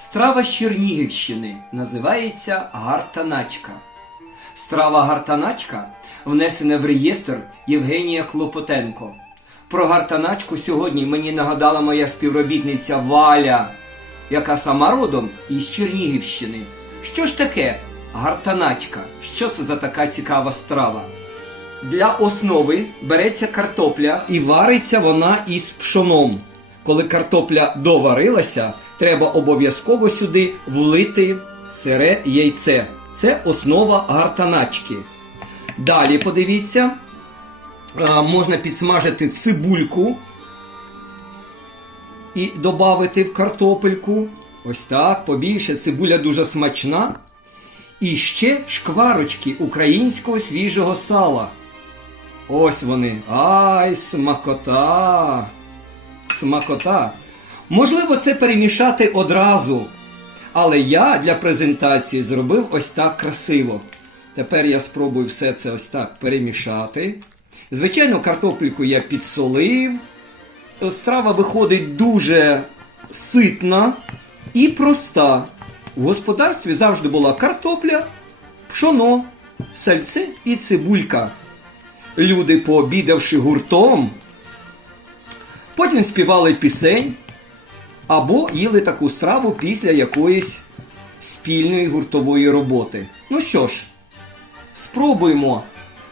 Страва з Чернігівщини називається гартаначка. Страва гартаначка внесена в реєстр Євгенія Клопотенко. Про гартаначку сьогодні мені нагадала моя співробітниця Валя, яка сама родом із Чернігівщини. Що ж таке гартаначка? Що це за така цікава страва? Для основи береться картопля і вариться вона із пшоном. Коли картопля доварилася, треба обов'язково сюди влити сире яйце. Це основа гартаначки. Далі подивіться, можна підсмажити цибульку і додати в картопельку. Ось так, побільше. Цибуля дуже смачна. І ще шкварочки українського свіжого сала. Ось вони. Ай, смакота! Смакота. Можливо, це перемішати одразу. Але я для презентації зробив ось так красиво. Тепер я спробую все це ось так перемішати. Звичайно, картопельку я підсолив. Страва виходить дуже ситна і проста. В господарстві завжди була картопля, пшоно, сальце і цибулька. Люди, пообідавши гуртом, потім співали пісень або їли таку страву після якоїсь спільної гуртової роботи. Ну що ж, спробуємо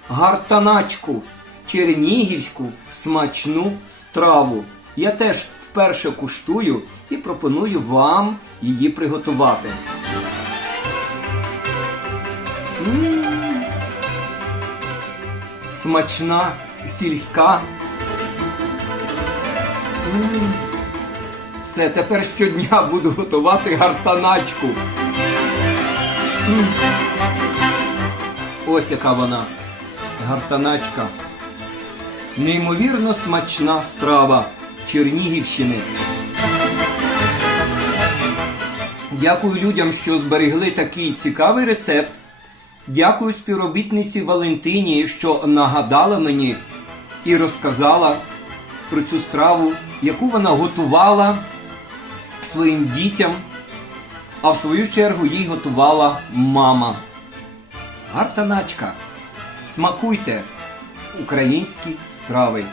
гартаначку, чернігівську смачну страву. Я теж вперше куштую і пропоную вам її приготувати. М. Смачна, сільська. Все, тепер щодня буду готувати гартаначку. Ось яка вона. Гартаначка. Неймовірно смачна страва Чернігівщини. Дякую людям, що зберегли такий цікавий рецепт. Дякую співробітниці Валентині, що нагадала мені і розказала про цю страву, яку вона готувала своїм дітям, а в свою чергу їй готувала мама. Гарта начка. Смакуйте українські страви.